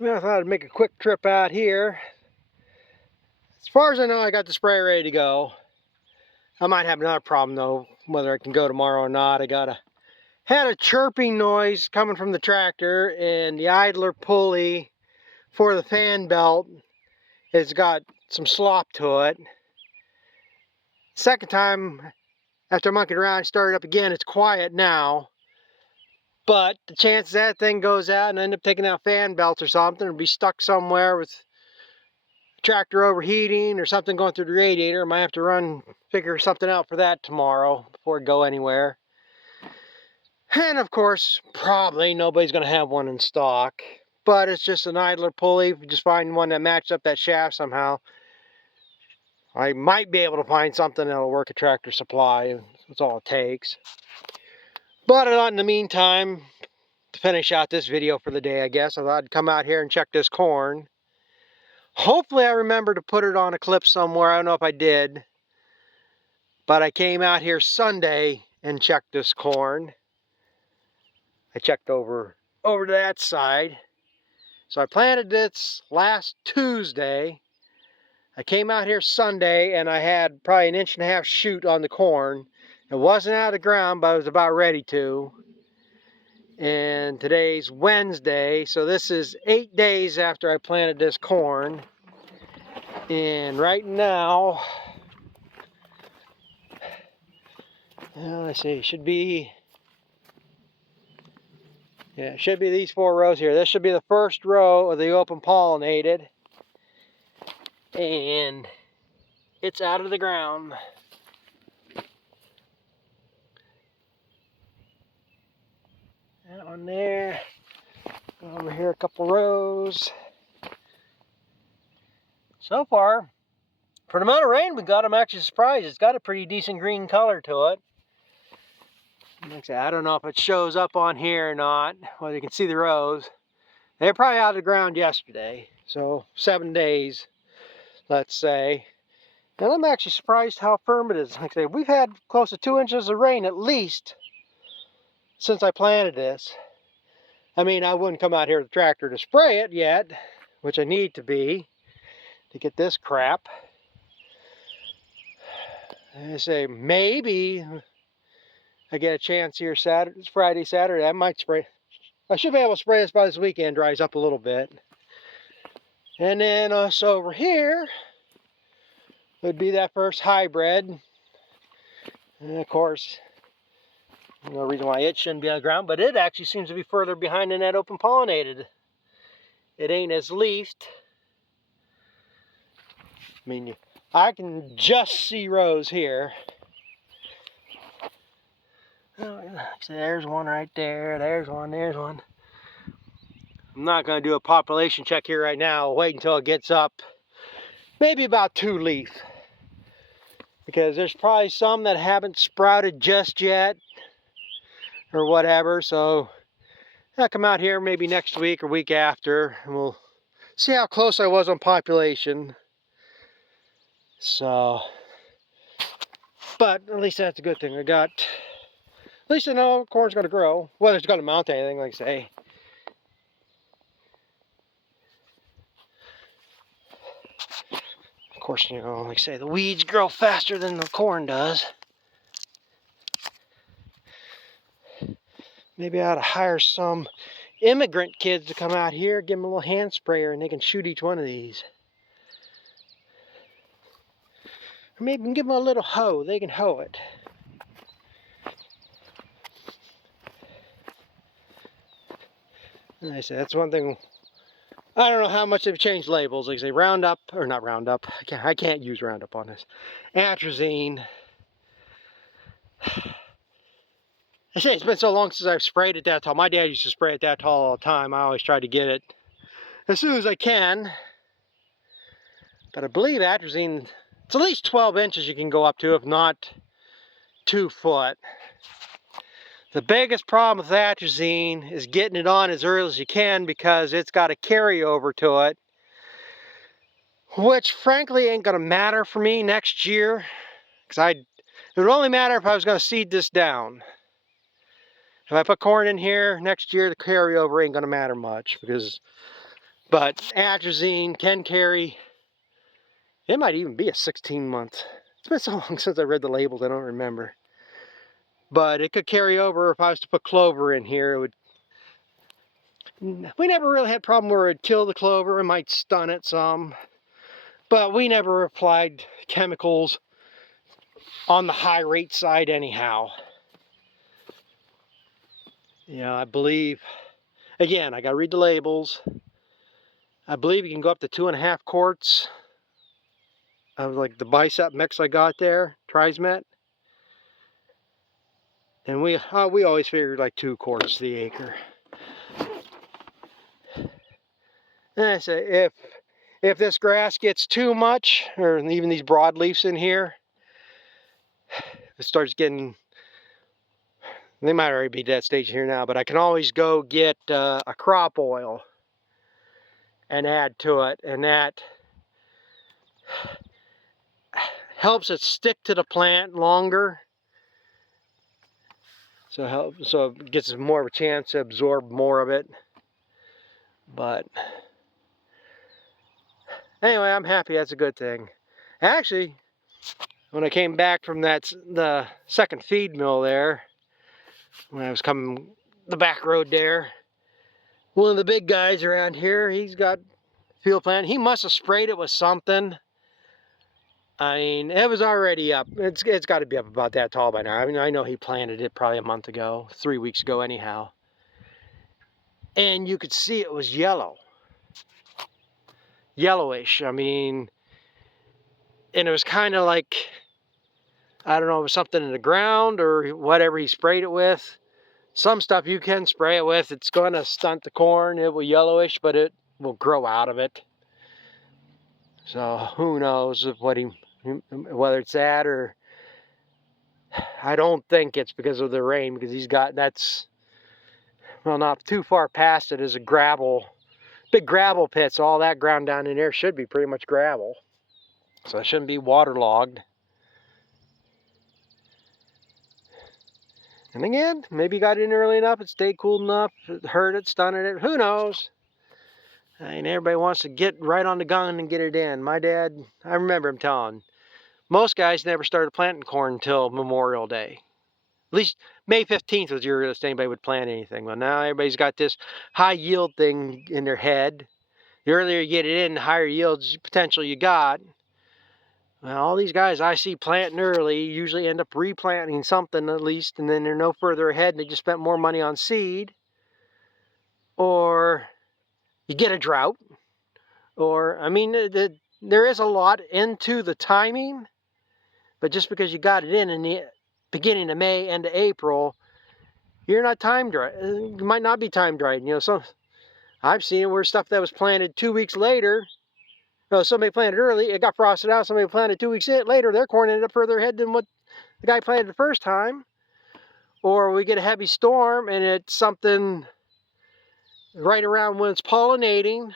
Well, I thought I'd make a quick trip out here. As far as I know, I got the spray ready to go. I might have another problem though, whether I can go tomorrow or not. Had a chirping noise coming from the tractor, and the idler pulley for the fan belt has got some slop to it. Second time after monkeying around, I started up again. It's quiet now. But the chance that thing goes out and end up taking out fan belts or something, or be stuck somewhere with tractor overheating or something going through the radiator, I might have to figure something out for that tomorrow before I go anywhere. And of course, probably nobody's going to have one in stock, but it's just an idler pulley. If you just find one that matches up that shaft somehow, I might be able to find something that'll work a Tractor Supply. That's all it takes. But in the meantime, to finish out this video for the day, I guess, I thought I'd come out here and check this corn. Hopefully I remember to put it on a clip somewhere. I don't know if I did. But I came out here Sunday and checked this corn. I checked over to that side. So I planted this last Tuesday. I came out here Sunday and I had probably 1.5 inch shoot on the corn. It wasn't out of the ground, but I was about ready to. And today's Wednesday, so this is 8 days after I planted this corn. And right now, let's see, it should be these 4 rows here. This should be the first row of the open pollinated. And it's out of the ground. That one there. Over here a couple rows. So far, for the amount of rain we got, I'm actually surprised. It's got a pretty decent green color to it. Like I said, I don't know if it shows up on here or not. Well, you can see the rows. They're probably out of the ground yesterday. So 7 days, let's say. And I'm actually surprised how firm it is. Like I say, we've had close to 2 inches of rain at least since I planted this. I mean, I wouldn't come out here with a tractor to spray it yet, which I need to get this crap. I say maybe I get a chance here Friday, Saturday. I might spray. I should be able to spray this by this weekend, dries up a little bit. And then also over here would be that first hybrid. And of course, no reason why it shouldn't be on the ground, but it actually seems to be further behind than that open pollinated. It ain't as leafed. I mean, I can just see rows here. Oh, there's one right there. There's one. There's one. I'm not going to do a population check here right now. I'll wait until it gets up. Maybe about 2 leaf. Because there's probably some that haven't sprouted just yet. Or whatever. So I'll come out here maybe next week or week after. And we'll see how close I was on population. So. But at least that's a good thing. At least I know corn's going to grow. Whether it's going to mount anything, like I say. Of course, you know, like I say, the weeds grow faster than the corn does. Maybe I ought to hire some immigrant kids to come out here, give them a little hand sprayer, and they can shoot each one of these. Or maybe we can give them a little hoe. They can hoe it. And I said, that's one thing. I don't know how much they've changed labels. Like I say, Roundup, or not Roundup. I can't use Roundup on this. Atrazine. I say it's been so long since I've sprayed it that tall. My dad used to spray it that tall all the time. I always try to get it as soon as I can. But I believe atrazine, it's at least 12 inches you can go up to, if not 2 foot. The biggest problem with atrazine is getting it on as early as you can, because it's got a carryover to it, which frankly ain't going to matter for me next year, because it would only matter if I was going to seed this down. If I put corn in here next year, the carryover ain't going to matter much, because But atrazine can carry, it might even be a 16-month. It's been so long since I read the labels, I don't remember. But it could carry over. If I was to put clover in here, it would. We never really had a problem where it would kill the clover. It might stun it some. But we never applied chemicals on the high rate side anyhow. You know, I believe, again, I gotta read the labels. I believe you can go up to 2.5 quarts of like the bicep mix I got there, Trismet. And we always figured like 2 quarts to the acre. And I say, if this grass gets too much, or even these broadleafs in here, it starts getting, they might already be dead stage here now, but I can always go get a crop oil and add to it, and that helps it stick to the plant longer. So it gets more of a chance to absorb more of it. But anyway, I'm happy. That's a good thing. Actually, when I came back from the second feed mill there, when I was coming the back road there, one of the big guys around here, he's got field plant. He must have sprayed it with something. I mean, it was already up. It's got to be up about that tall by now. I mean, I know he planted it probably a month ago, 3 weeks ago anyhow. And you could see it was yellow. Yellowish. I mean, and it was kind of like, I don't know, it was something in the ground or whatever he sprayed it with. Some stuff you can spray it with. It's going to stunt the corn. It will yellowish, but it will grow out of it. So who knows if whether it's that or, I don't think it's because of the rain, because that's, well, not too far past it is a big gravel pit. So all that ground down in there should be pretty much gravel. So it shouldn't be waterlogged. And again, maybe got in early enough, it stayed cool enough, it hurt it, stunned it, who knows? I mean, everybody wants to get right on the gun and get it in. My dad, I remember him telling, most guys never started planting corn until Memorial Day. At least May 15th was the earliest anybody would plant anything. Well, now everybody's got this high yield thing in their head. The earlier you get it in, the higher yields potential you got. Well, all these guys I see planting early usually end up replanting something at least, and then they're no further ahead and they just spent more money on seed. Or you get a drought. Or, I mean, there is a lot into the timing, but just because you got it in the beginning of May, end of April, you're not timed right. You might not be timed right. You know, so I've seen it where stuff that was planted 2 weeks later, somebody planted early, it got frosted out. Somebody planted 2 weeks later, their corn ended up further ahead than what the guy planted the first time. Or we get a heavy storm and it's something right around when it's pollinating,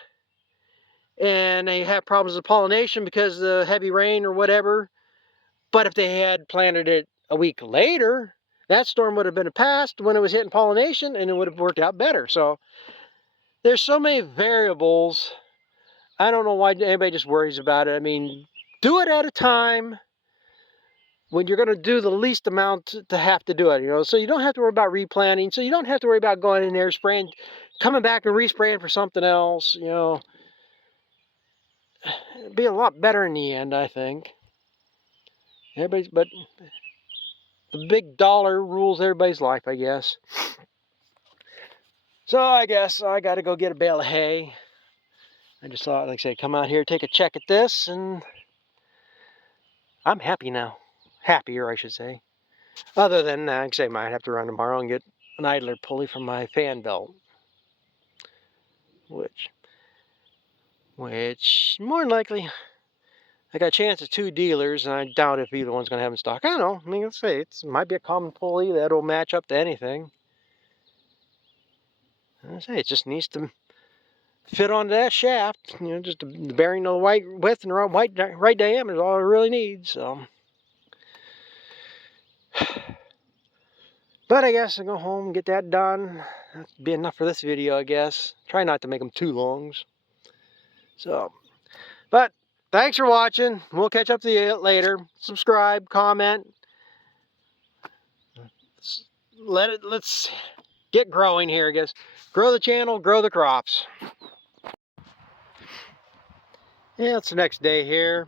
and they have problems with pollination because of the heavy rain or whatever. But if they had planted it a week later, that storm would have been passed when it was hitting pollination, and it would have worked out better. So there's so many variables. I don't know why anybody just worries about it. I mean, do it at a time when you're going to do the least amount to have to do it, you know. So you don't have to worry about replanting. So you don't have to worry about going in there, spraying, coming back and respraying for something else, you know. It'd be a lot better in the end, I think. But the big dollar rules everybody's life, I guess. So I guess I got to go get a bale of hay. I just thought, like I say, come out here, take a check at this, and I'm happy now. Happier, I should say. Other than, like I say, I might have to run tomorrow and get an idler pulley from my fan belt. Which more than likely, I got a chance of 2 dealers, and I doubt if either one's going to have in stock. I don't know. I mean, let's say it might be a common pulley that'll match up to anything. I say it just needs to fit onto that shaft. You know, just the bearing of the right width and the right diameter is all it really needs. So, but I guess I'll go home and get that done. That'll be enough for this video, I guess. Try not to make them too long. So, but thanks for watching. We'll catch up to you later. Subscribe, comment. Let's get growing here, I guess. Grow the channel, grow the crops. Yeah, it's the next day here,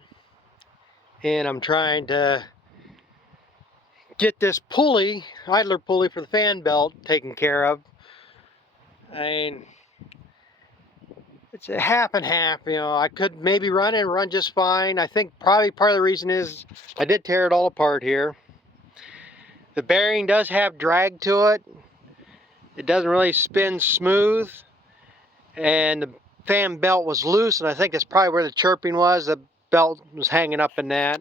and I'm trying to get this pulley, idler pulley for the fan belt taken care of. I mean, it's a half and half, you know. I could maybe run and run just fine. I think probably part of the reason is I did tear it all apart here. The bearing does have drag to it. It doesn't really spin smooth, and the fan belt was loose, and I think that's probably where the chirping was. The belt was hanging up in that.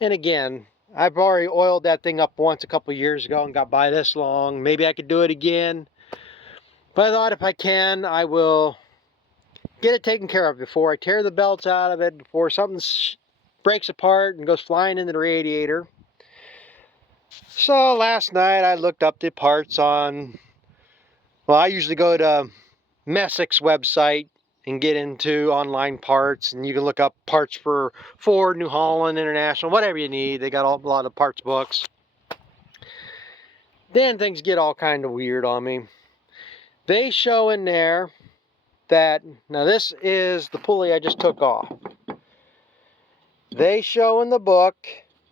And again, I've already oiled that thing up once a couple years ago and got by this long. Maybe I could do it again. But I thought if I can, I will get it taken care of before I tear the belts out of it, before something breaks apart and goes flying into the radiator. So last night I looked up the parts on, well, I usually go to Messic's website and get into online parts, and you can look up parts for Ford, New Holland, International, whatever you need. They got a lot of parts books. Then things get all kind of weird on me. They show in there that, now this is the pulley I just took off. They show in the book,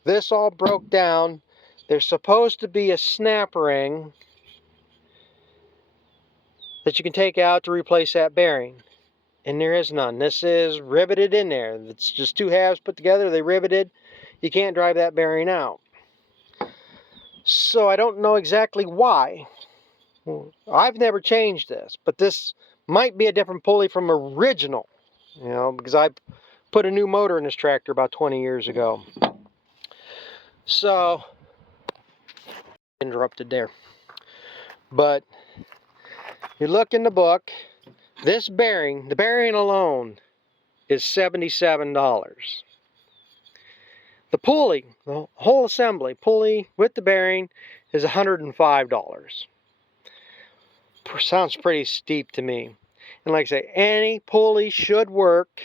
this all broke down. There's supposed to be a snap ring that you can take out to replace that bearing. And there is none. This is riveted in there. It's just two halves put together, they riveted. You can't drive that bearing out. So I don't know exactly why. I've never changed this, but this might be a different pulley from original, you know, because I put a new motor in this tractor about 20 years ago. So, interrupted there. But you look in the book, this bearing, the bearing alone, is $77. The pulley, the whole assembly, pulley with the bearing, is $105. Sounds pretty steep to me. And like I say, any pulley should work.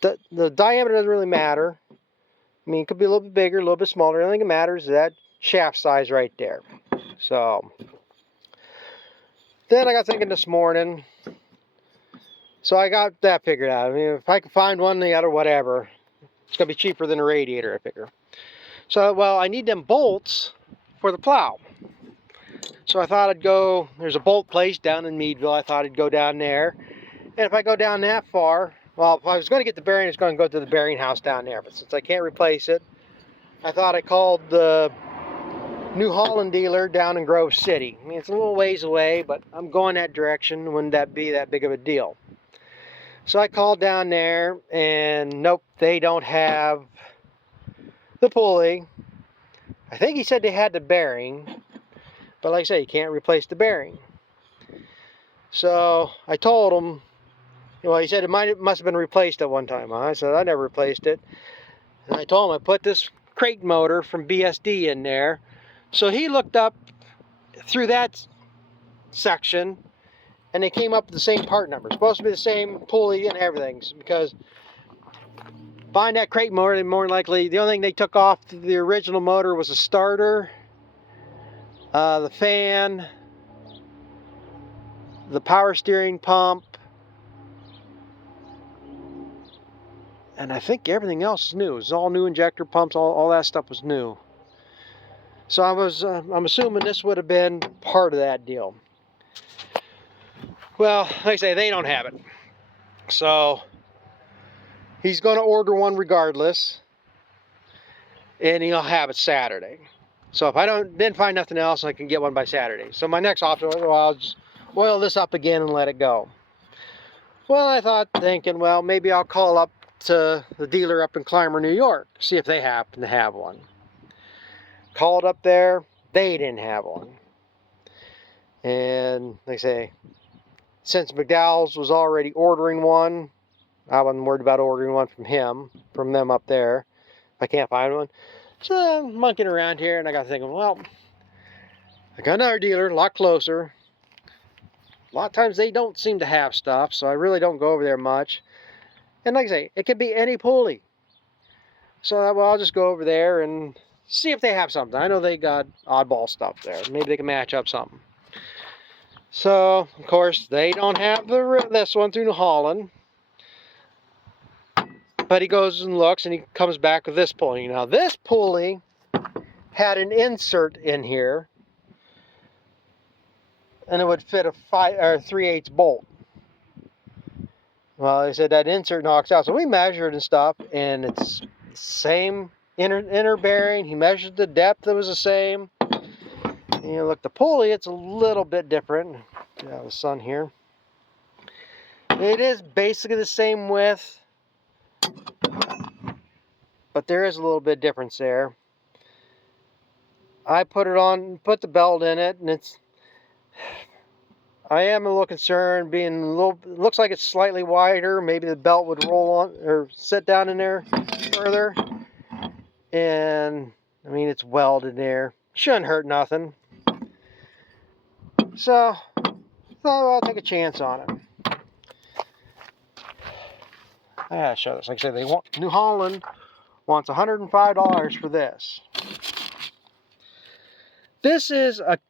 The diameter doesn't really matter. I mean, it could be a little bit bigger, a little bit smaller. The only thing that matters is that shaft size right there. So, then I got thinking this morning. So I got that figured out. I mean, if I can find one, the other, whatever. It's going to be cheaper than a radiator, I figure. So, well, I need them bolts for the plow. So I thought I'd go, there's a bolt place down in Meadville. I thought I'd go down there. And if I go down that far, well, if I was going to get the bearing, it's going to go to the bearing house down there. But since I can't replace it, I thought I called the New Holland dealer down in Grove City. I mean, it's a little ways away, but I'm going that direction. Wouldn't that be that big of a deal? So I called down there, and nope, they don't have the pulley. I think he said they had the bearing, but like I say, you can't replace the bearing. So I told him, well, he said it must have been replaced at one time. I said, I never replaced it. And I told him I put this crate motor from BSD in there. So he looked up through that section, and they came up with the same part number. It's supposed to be the same pulley and everything, because find that crate motor, more likely, the only thing they took off the original motor was the starter, the fan, the power steering pump, and I think everything else is new. It was all new injector pumps, all that stuff was new. So I'm assuming this would have been part of that deal. Well, like I say, they don't have it. So he's going to order one regardless, and he'll have it Saturday. So if I didn't find nothing else, I can get one by Saturday. So my next option was, well, I'll just oil this up again and let it go. Well, I thought, thinking, well, maybe I'll call up to the dealer up in Clymer, New York, see if they happen to have one. Called up there, they didn't have one. And like I say, since McDowell's was already ordering one, I wasn't worried about ordering one from them up there, if I can't find one. So I'm monkeying around here, and I got thinking, well, I got another dealer, a lot closer. A lot of times they don't seem to have stuff, so I really don't go over there much. And like I say, it could be any pulley. So well, I'll just go over there and see if they have something. I know they got oddball stuff there. Maybe they can match up something. So, of course, they don't have this one through New Holland. But he goes and looks, and he comes back with this pulley. Now, this pulley had an insert in here, and it would fit a 3/8 bolt. Well, they said that insert knocks out. So we measured and stuff, and it's the same inner bearing. He measured the depth, it was the same. And you look, the pulley, it's a little bit different. Yeah, the sun here. It is basically the same width, but there is a little bit of difference there. I put it on, put the belt in it, and I am a little concerned being a little, it looks like it's slightly wider. Maybe the belt would roll on or sit down in there further. And I mean, it's welded there. Shouldn't hurt nothing. So I'll take a chance on it. I gotta show this. Like I said, New Holland wants $105 for this. This is it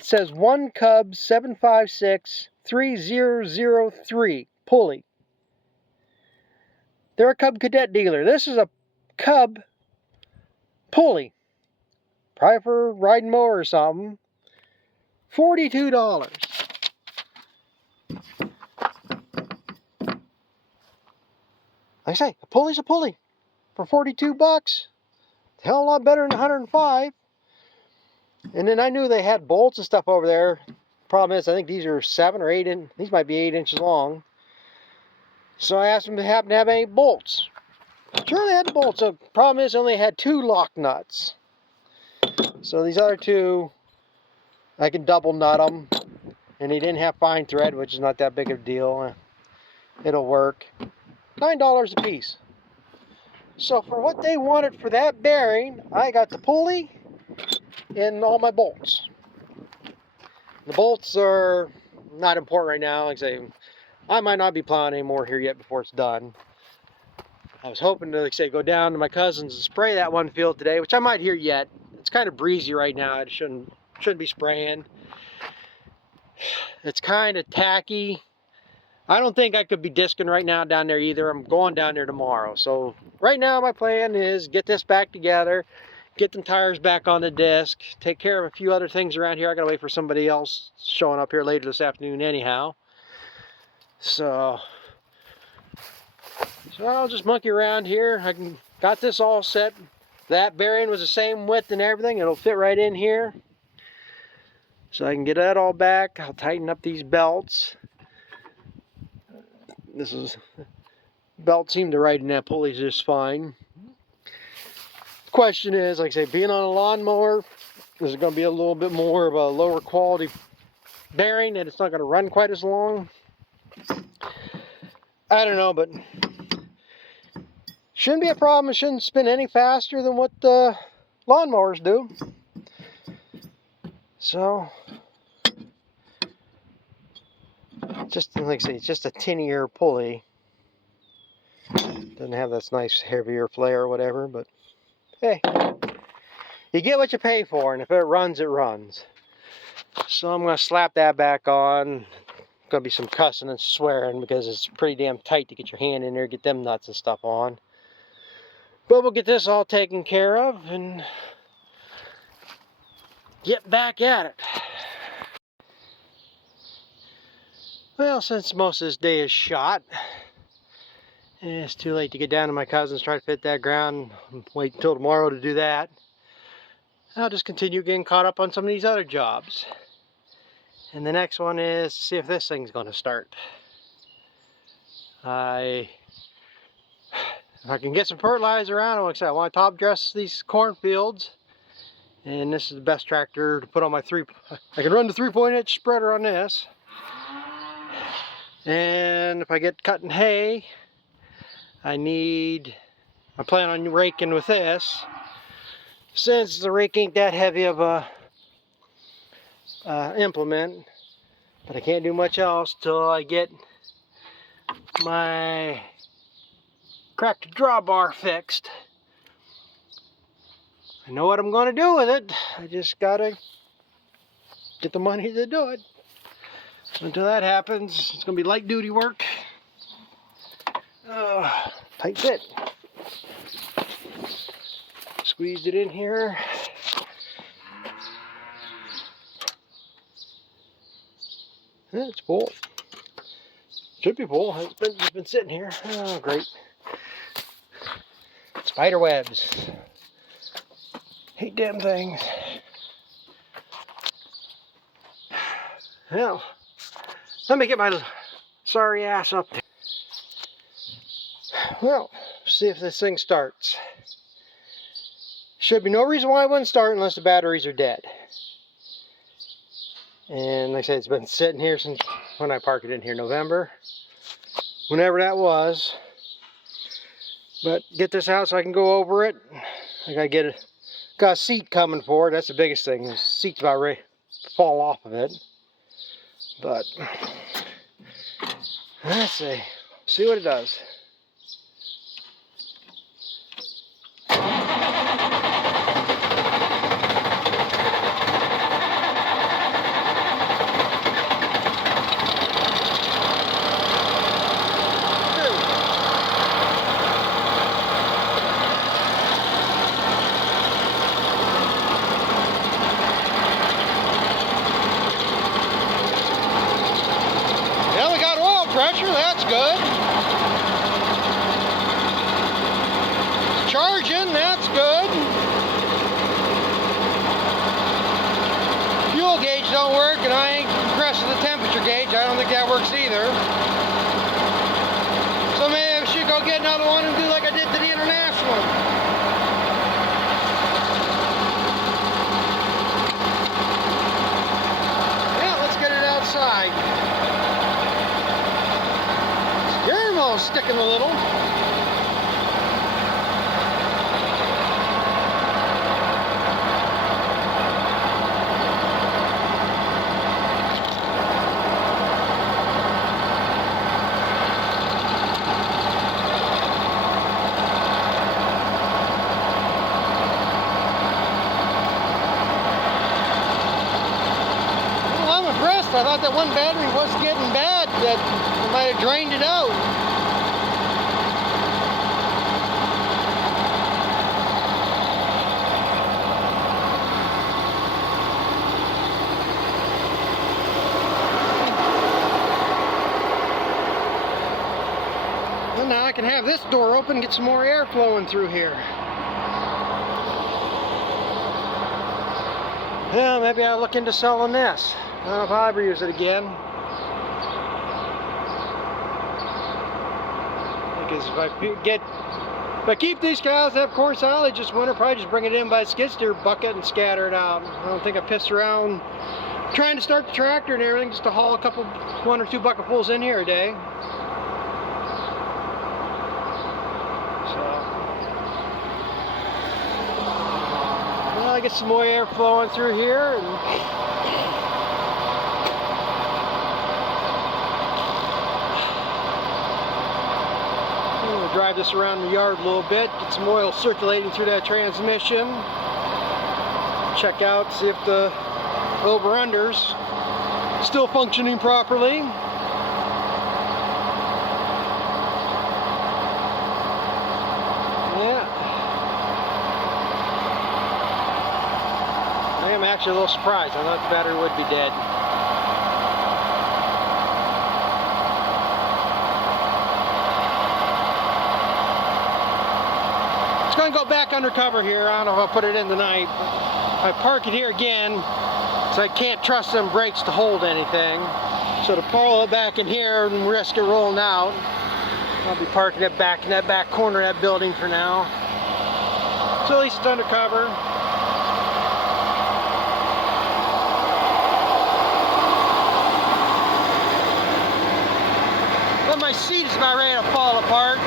says 1 Cub 756-3003 pulley. They're a Cub Cadet dealer. This is a Cub pulley. Probably for riding mower or something. $42. Like I say, a pulley's a pulley. For 42 bucks. Hell, a lot better than 105. And then I knew they had bolts and stuff over there. Problem is, I think these are 7 or 8 inches. These might be 8 inches long. So I asked them if they happen to have any bolts. Sure, they had the bolts. The problem is, they only had 2 lock nuts. So these other 2, I can double nut them. And they didn't have fine thread, which is not that big of a deal. It'll work. $9 a piece. So for what they wanted for that bearing, I got the pulley and all my bolts. The bolts are not important right now. Like I say, I might not be plowing anymore here yet before it's done. I was hoping to, like I say, go down to my cousin's and spray that one field today, which I might hear yet. It's kind of breezy right now. I shouldn't be spraying. It's kind of tacky. I don't think I could be disking right now down there either. I'm going down there tomorrow. So right now my plan is get this back together, get them tires back on the disc, take care of a few other things around here. I gotta wait for somebody else showing up here later this afternoon anyhow. So I'll just monkey around here. Got this all set. That bearing was the same width and everything. It'll fit right in here. So I can get that all back. I'll tighten up these belts. Belt seemed to ride in that pulley just fine. The question is, like I say, being on a lawnmower, this is going to be a little bit more of a lower quality bearing and it's not going to run quite as long. I don't know, but shouldn't be a problem. It shouldn't spin any faster than what the lawnmowers do. So just like I say, it's just a tinier pulley. Doesn't have this nice heavier flare or whatever, but hey, you get what you pay for, and if it runs, it runs. So I'm going to slap that back on. Going to be some cussing and swearing because it's pretty damn tight to get your hand in there, get them nuts and stuff on. But we'll get this all taken care of and get back at it. Well, since most of this day is shot, and it's too late to get down to my cousin's, try to fit that ground, wait until tomorrow to do that. I'll just continue getting caught up on some of these other jobs. And the next one is to see if this thing's going to start. If I can get some fertilizer around, like I said, I want to top dress these cornfields. And this is the best tractor to put on my I can run the 3.8 spreader on this. And if I get cutting hay, I plan on raking with this. Since the rake ain't that heavy of a implement, But I can't do much else till I get my cracked drawbar fixed. I know what I'm going to do with it. I just gotta get the money to do it. Until that happens, it's going to be light duty work. Tight fit. Squeezed it in here. Yeah, it's full. Should be full. It's been sitting here. Oh, great. Spider webs. Hate damn things. Well, let me get my sorry ass up there. Well, see if this thing starts. Should be no reason why it wouldn't start unless the batteries are dead. And like I said, it's been sitting here since when I parked it in here, November. Whenever that was. But get this out so I can go over it. I gotta got a seat coming for it. That's the biggest thing. The seat's about ready to fall off of it. But let's see what it does. Pressure, that's good. Charging, that's good. Fuel gauge don't work, and I ain't impressed with the temperature gauge. I don't think that works either. So maybe I should go get another one and do like I did to the International. Yeah, let's get it outside. Sticking a little. Well, I'm impressed. I thought that one battery was getting bad, that it might have drained it out. Now I can have this door open and get some more air flowing through here. Yeah, maybe I'll look into selling this. I don't know if I'll ever use it again. Because if I keep these cows that have corn silage this winter, probably just bring it in by a skid steer bucket and scatter it out. I don't think I pissed around trying to start the tractor and everything just to haul one or two bucketfuls in here a day. I get some more air flowing through here, and we'll drive this around the yard a little bit, get some oil circulating through that transmission, check out, see if the over-under's still functioning properly. I'm actually a little surprised. I thought the battery would be dead. It's going to go back undercover here. I don't know if I'll put it in tonight. But I park it here again, so I can't trust them brakes to hold anything. So to pull it back in here and risk it rolling out, I'll be parking it back in that back corner of that building for now. So at least it's undercover. My seat is about ready to fall apart.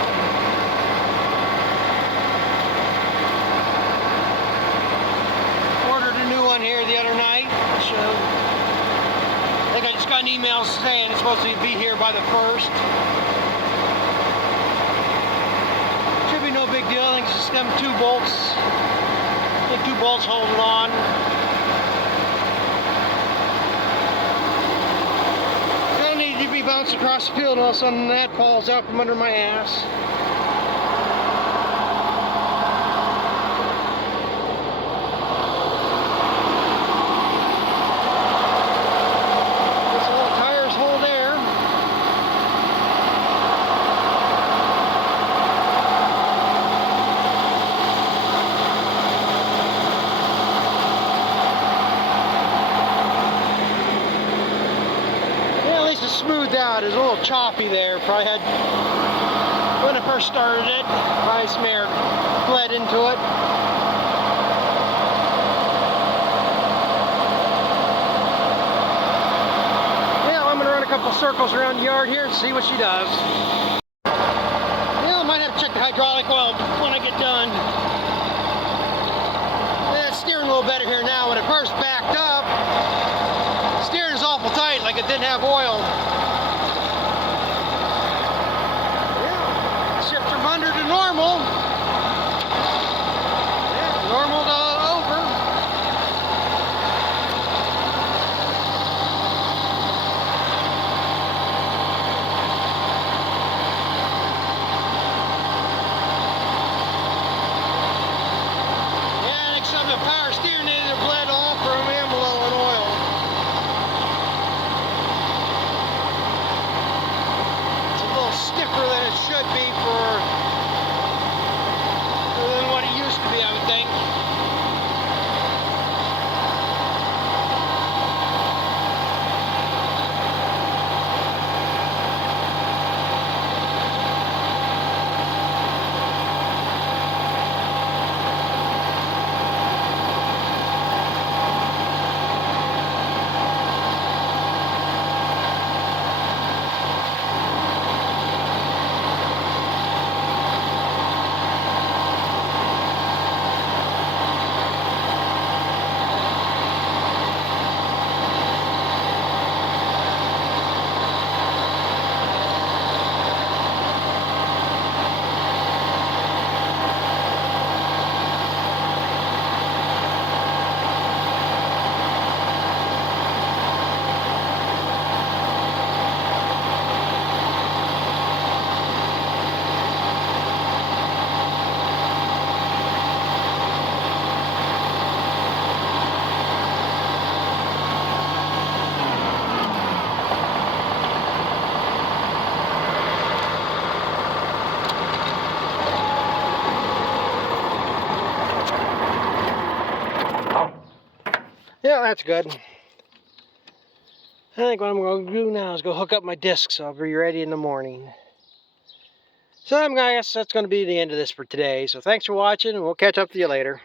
Ordered a new one here the other night. So I think I I just got an email saying it's supposed to be here by the 1st. Should be no big deal. I think it's just them 2 bolts. I think 2 bolts hold it on. I don't need to be bouncing across the field and all of a sudden that falls out from under my ass. Smoothed out. It was a little choppy there. Probably had, when I first started it, probably some air bled into it. Yeah, I'm going to run a couple circles around the yard here and see what she does. Yeah, I might have to check the hydraulic oil when I get done. Yeah, it's steering a little better here now. When it first backed up, steering is awful tight, like it didn't have oil. Yeah, shift from under to normal. Yeah, normal to over. Yeah, I think some of the power steering either bled off or I'm below in oil. Stiffer than it should be than what it used to be, I would think. Yeah, that's good. I think what I'm going to do now is go hook up my disc so I'll be ready in the morning. So I guess that's going to be the end of this for today. So thanks for watching and we'll catch up with you later.